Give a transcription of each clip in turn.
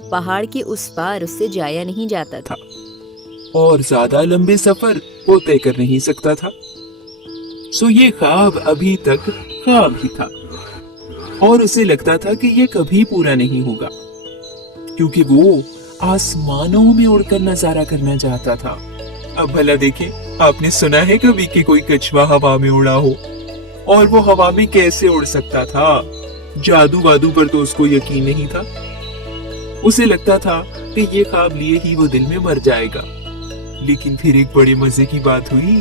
पहाड़ के उस पार उससे जाया नहीं जाता था। और ज्यादा लंबे सफर वो तय कर नहीं सकता था। सो ये ख्वाब अभी तक ख्वाब ही था और उसे लगता था कि ये कभी पूरा नहीं होगा, क्योंकि वो आसमानों में उड़कर नजारा करना चाहता था। अब भला देखें, आपने सुना है कभी कि कोई कछुआ हवा में उड़ा हो? और वो हवा में कैसे उड़ सकता था? जादू वादू पर तो उसको यकीन नहीं था। उसे लगता था कि ये ख्वाब लिए ही वो दिल में मर जाएगा। लेकिन फिर एक बड़े मजे की बात हुई,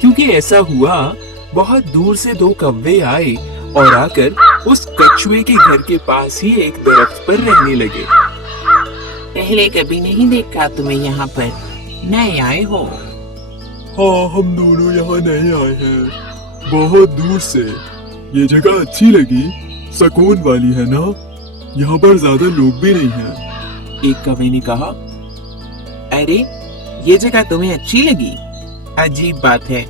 क्योंकि ऐसा हुआ, बहुत दूर से दो कौवे आए और आकर उस कछुए के घर के पास ही एक दरख्त पर रहने लगे। पहले कभी नहीं देखा तुम्हें यहाँ पर, नए आए हो? हाँ, हम दोनों यहाँ नए आए हैं, बहुत दूर से। ये जगह अच्छी लगी, सुकून वाली है ना? यहाँ पर ज्यादा लोग भी नहीं हैं। एक कौवे ने कहा, अरे ये जगह तुम्हें अच्छी लगी? अजीब बात है,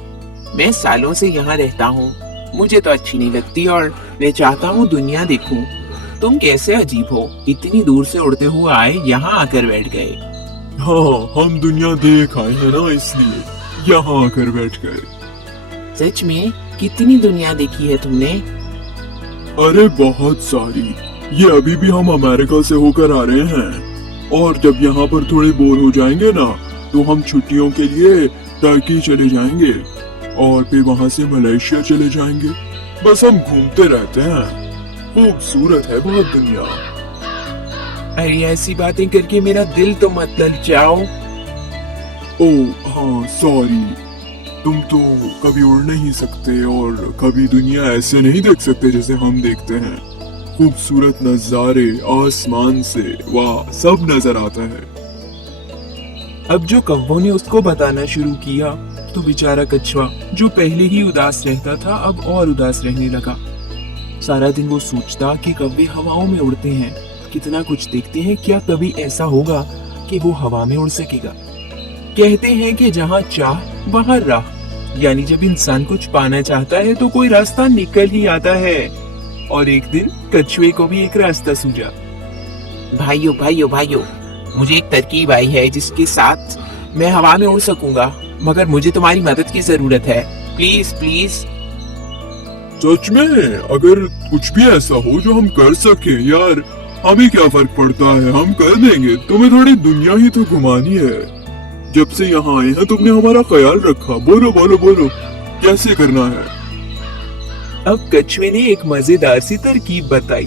मैं सालों से यहाँ रहता हूँ, मुझे तो अच्छी नहीं लगती और मैं चाहता हूँ दुनिया देखूं। तुम कैसे अजीब हो, इतनी दूर से उड़ते हुए आए, यहाँ आकर बैठ गए। हाँ, हम दुनिया देख आए हैं ना, इसलिए यहाँ आकर बैठ गए। सच में? कितनी दुनिया देखी है तुमने? अरे बहुत सारी। ये अभी भी हम अमेरिका से होकर आ रहे हैं, और जब यहाँ पर थोड़े बोर हो जाएंगे ना, तो हम छुट्टियों के लिए टर्की चले जाएंगे और फिर वहाँ से मलेशिया चले जाएंगे। बस हम घूमते रहते हैं, खूबसूरत है बहुत दुनिया। अरे ऐसी बातें करके मेरा दिल तो मत ललचाओ। ओह हाँ, सॉरी। तुम तो कभी उड़ नहीं सकते और कभी दुनिया ऐसे नहीं देख सकते जैसे हम देखते हैं। खूबसूरत नजारे आसमान से, वाह, सब नजर आता है। अब जो कौवों ने उसको बताना शुरू किया, तो बेचारा कछुआ जो पहले ही उदास रहता था, अब और उदास रहने लगा। सारा दिन वो सोचता कि कौवे हवाओं में उड़ते हैं, कितना कुछ देखते हैं, क्या कभी ऐसा होगा कि वो हवा में उड़ सकेगा? कहते हैं कि जहाँ चाह वहाँ राह, यानी जब इंसान कुछ पाना चाहता है तो कोई रास्ता निकल ही आता है। और एक दिन कछुए को भी एक रास्ता सूझा। भाइयों भाइयों भाइयों, मुझे एक तरकीब आई है जिसके साथ मैं हवा में उड़ सकूंगा, मगर मुझे तुम्हारी मदद की जरूरत है। Please please. सच में? अगर कुछ भी ऐसा हो जो हम कर सके यार, हमें क्या फर्क पड़ता है, हम कर देंगे। तुम्हें थोड़ी दुनिया ही तो घुमानी है। जब से यहाँ आए हैं तुमने हमारा ख्याल रखा। बोलो बोलो बोलो, कैसे करना है? अब कछुए ने एक मजेदार सी तरकीब बताई।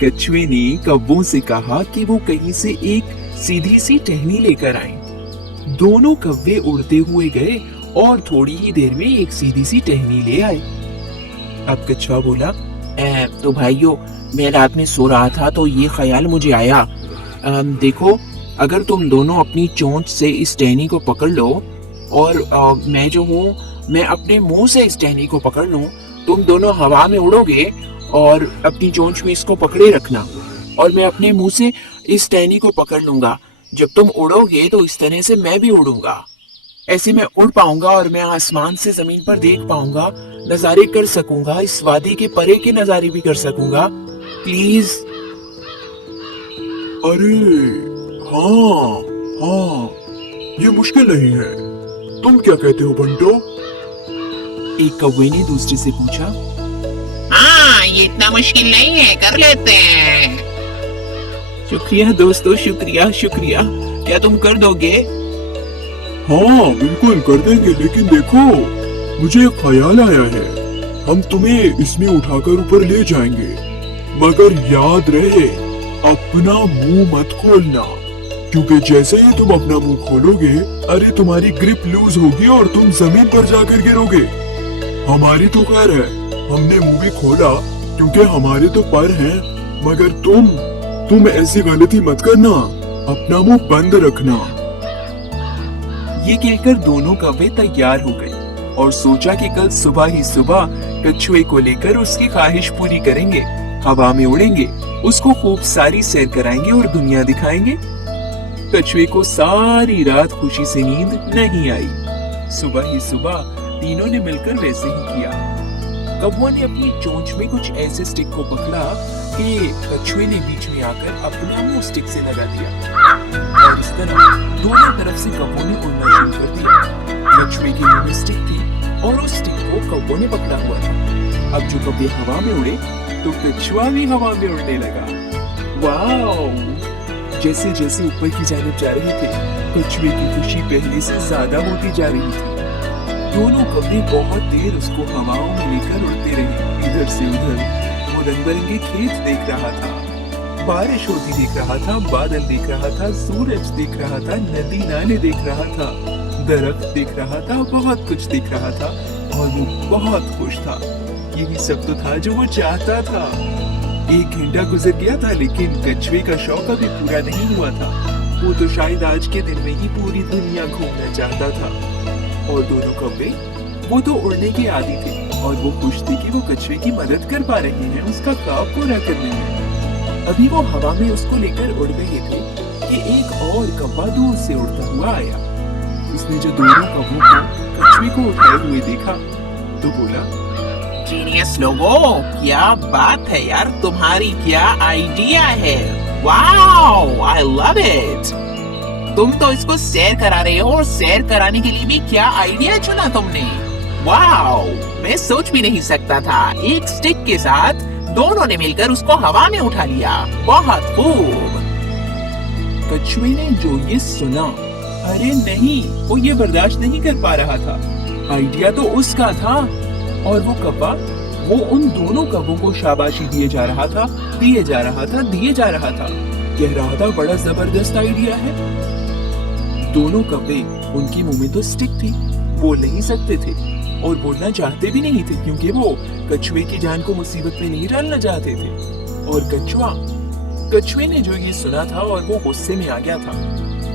कछुए ने कौवों से कहा कि वो कहीं से एक सीधी सी टहनी लेकर आए। दोनों कौवे उड़ते हुए गए और थोड़ी ही देर में एक सीधी सी टहनी ले आए। अब कछुआ बोला, तो भाइयों, मैं रात में सो रहा था तो ये ख्याल मुझे आया। देखो, अगर तुम दोनों अपनी चोंच से इस टहनी को पकड़ लो और मैं जो हूँ, मैं अपने मुंह से इस टहनी को पकड़ लूं, तुम दोनों हवा में उड़ोगे और अपनी चोंच में इसको पकड़े रखना, और मैं अपने मुंह से इस टहनी को पकड़ लूंगा। जब तुम उड़ोगे तो इस तरह से मैं भी उड़ूंगा। ऐसे मैं उड़ पाऊंगा और मैं आसमान से जमीन पर देख पाऊंगा, नजारे कर सकूंगा, इस वादी के परे के नजारे भी कर सकूंगा। प्लीज। अरे हाँ हाँ, ये मुश्किल नहीं है। तुम क्या कहते हो बंटो? एक कौवे ने दूसरे से पूछा। हाँ, ये इतना मुश्किल नहीं है, कर लेते हैं। शुक्रिया दोस्तों, शुक्रिया शुक्रिया। क्या तुम कर दोगे? हाँ बिल्कुल कर देंगे, लेकिन देखो, मुझे एक ख्याल आया है। हम तुम्हें इसमें उठाकर ऊपर ले जाएंगे, मगर याद रहे अपना मुंह मत खोलना, क्योंकि जैसे ही तुम अपना मुंह खोलोगे, अरे तुम्हारी ग्रिप लूज होगी और तुम जमीन पर जाकर गिरोगे। हमारी तो खैर है, हमने मुंह भी खोला क्योंकि हमारे तो पर हैं, मगर तुम ऐसी गलती मत करना, अपना मुंह बंद रखना। ये कहकर दोनों कौवे तैयार हो गए और सोचा कि कल सुबह ही सुबह कछुए को लेकर उसकी ख्वाहिश पूरी करेंगे, हवा में उड़ेंगे, उसको खूब सारी सैर कराएंगे और दुनिया दिखाएंगे। कछुए को सारी रात खुशी से नींद नहीं आई। सुबह ही सुबह तीनों ने मिलकर वैसे ही किया। कौवों ने अपनी चोंच में कुछ ऐसे स्टिक को पकड़ा कि कछुए ने बीच में आकर अपना मुंह स्टिक से लगा दिया और इस तरह दोनों तरफ से कौवों ने उड़ना शुरू कर दिया। कछुए के मुंह में स्टिक थी और उस स्टिक को कौवों ने पकड़ा हुआ था। अब जो कौवे हवा में उड़े तो कछुआ भी हवा में उड़ने लगा। वाह! जैसे जैसे ऊपर की जानिब जा रहे थे, कछुए की खुशी पहले से ज्यादा होती जा रही थी। दोनों कौवे बहुत देर उसको हवाओं में लेकर उड़ते रहे, इधर से उधर। वो रंग बिरंगे खेत देख रहा था, बारिश होती देख रहा था, बादल देख रहा था, सूरज देख रहा था, नदी नाले देख रहा था, दरख्त देख रहा था, बहुत कुछ देख रहा था और वो बहुत खुश था। यही सब तो था जो वो चाहता था। 1 घंटा गुजर गया था लेकिन कछुए का शौक अभी पूरा नहीं हुआ था। वो तो शायद आज के दिन में ही पूरी दुनिया घूमना चाहता था। और दोनों कौवे वो तो उड़ने के आदी थे और वो खुश थे कि वो कछुए की मदद कर पा रहे हैं उसका काम पूरा करने में। अभी वो हवा में उसको लेकर उड़ रहे थे कि एक और कौवा दूर से उड़ता हुआ आया। उसने जो दोनों कौवों को कछुए को उठाए हुए देखा तो बोला, जीनियस लोगों, क्या बात है यार, तुम्हारी क्या आइडिया है। Wow, I love it. तुम तो इसको सैर करा रहे हो और सैर कराने के लिए भी क्या आइडिया चुना तुमने। वाओ, मैं सोच भी नहीं सकता था। एक स्टिक के साथ दोनों ने मिलकर उसको हवा में उठा लिया। बहुत खूब। कछुए ने जो ये सुना, अरे नहीं, वो ये बर्दाश्त नहीं कर पा रहा था। आइडिया तो उसका था और वो कौवा वो उन दोनों कौवों को शाबाशी दिए जा रहा था, दिए जा रहा था, दिए जा रहा था। कह रहा था बड़ा जबरदस्त आइडिया है। दोनों कौवे, उनकी मुंह में तो स्टिक थी, बोल नहीं सकते थे और बोलना चाहते भी नहीं थे क्योंकि वो कछुए की जान को मुसीबत में नहीं डालना चाहते थे। और कछुए ने जो ये सुना था और वो गुस्से में आ गया था।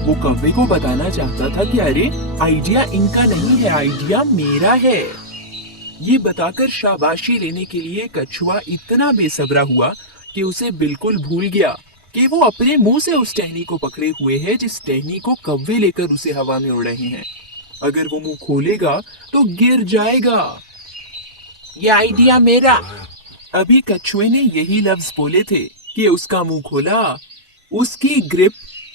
वो कौवे को बताना चाहता था कि अरे आइडिया इनका नहीं है, आइडिया मेरा है। ये बताकर शाबाशी लेने के लिए कछुआ इतना बेसब्रा हुआ कि उसे बिल्कुल भूल गया कि वो अपने मुंह से उस टहनी को पकड़े हुए है जिस टहनी को कौवे लेकर उसे हवा में उड़ रहे हैं। अगर वो मुंह खोलेगा तो गिर जाएगा। ये आइडिया मेरा। अभी कछुए ने यही लफ्ज बोले थे कि उसका मुंह खोला, उसकी ग्रिप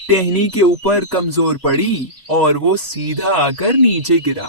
टहनी के ऊपर कमजोर पड़ी और वो सीधा आकर नीचे गिरा।